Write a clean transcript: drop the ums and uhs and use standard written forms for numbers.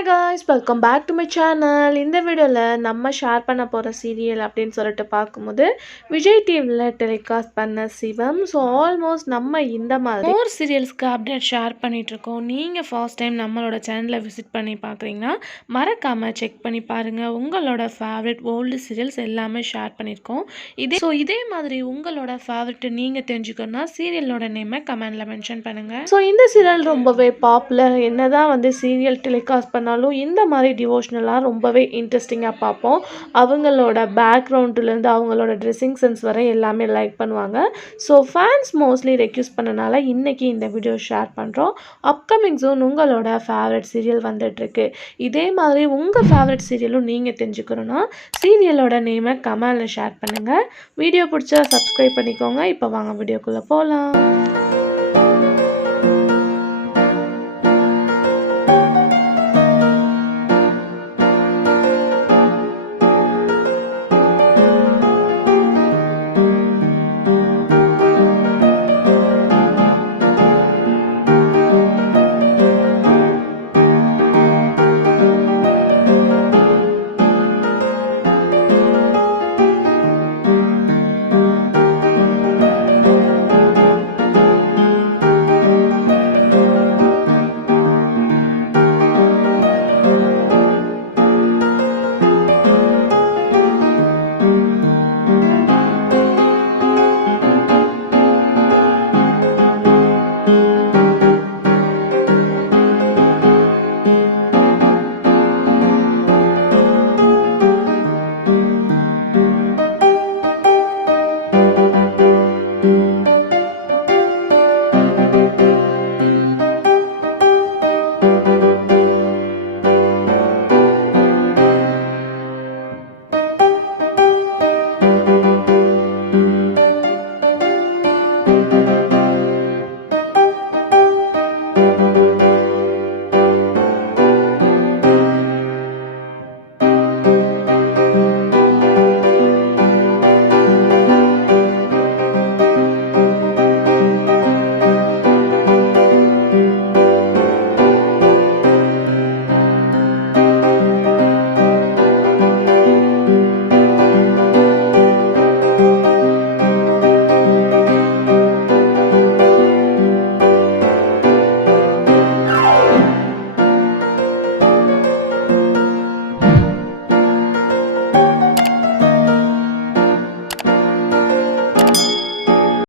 Hi guys, welcome back to my channel. இந்த வீடியோவில் நம்ம ஷேர் பண்ண போகிற சீரியல் அப்படின்னு சொல்லிட்டு பார்க்கும்போது விஜய் டிவியில் டெலிகாஸ்ட் பண்ண சிவம். ஸோ ஆல்மோஸ்ட் நம்ம இந்த மாதிரி மோர் சீரியல்ஸ்க்கு அப்டேட் ஷேர் பண்ணிகிட்ருக்கோம். நீங்கள் ஃபர்ஸ்ட் டைம் நம்மளோட சேனலை விசிட் பண்ணி பார்க்குறீங்கன்னா மறக்காமல் செக் பண்ணி பாருங்கள். உங்களோட ஃபேவரட் ஓல்டு சீரியல்ஸ் எல்லாமே ஷேர் பண்ணியிருக்கோம். இதே மாதிரி உங்களோட ஃபேவரட் நீங்கள் தெரிஞ்சுக்கணுன்னா சீரியலோட நேமை கமெண்டில் மென்ஷன் பண்ணுங்கள். ஸோ இந்த சீரியல் ரொம்பவே பாப்புலர். என்னதான் வந்து சீரியல் டெலிகாஸ்ட் பண்ணாலும் இந்த மாதிரி டிவோஷனலாக ரொம்பவே இன்ட்ரெஸ்டிங்காக பார்ப்போம். அவங்களோட பேக்ரவுண்ட்லேருந்து அவங்களோட ட்ரெஸ்ஸிங் சென்ஸ் வரை எல்லாமே லைக் பண்ணுவாங்க. ஸோ ஃபேன்ஸ் மோஸ்ட்லி ரெக்யூஸ் பண்ணனால இன்றைக்கி இந்த வீடியோ ஷேர் பண்ணுறோம். அப்கமிங் ஜூன் உங்களோட ஃபேவரட் சீரியல் வந்துட்டுருக்கு. இதே மாதிரி உங்கள் ஃபேவரட் சீரியலும் நீங்கள் தெரிஞ்சுக்கணுன்னா சீரியலோட நேமை கமெண்டில் ஷேர் பண்ணுங்கள். வீடியோ பிடிச்சா சப்ஸ்கிரைப் பண்ணிக்கோங்க. இப்போ வாங்க வீடியோக்குள்ளே போகலாம்.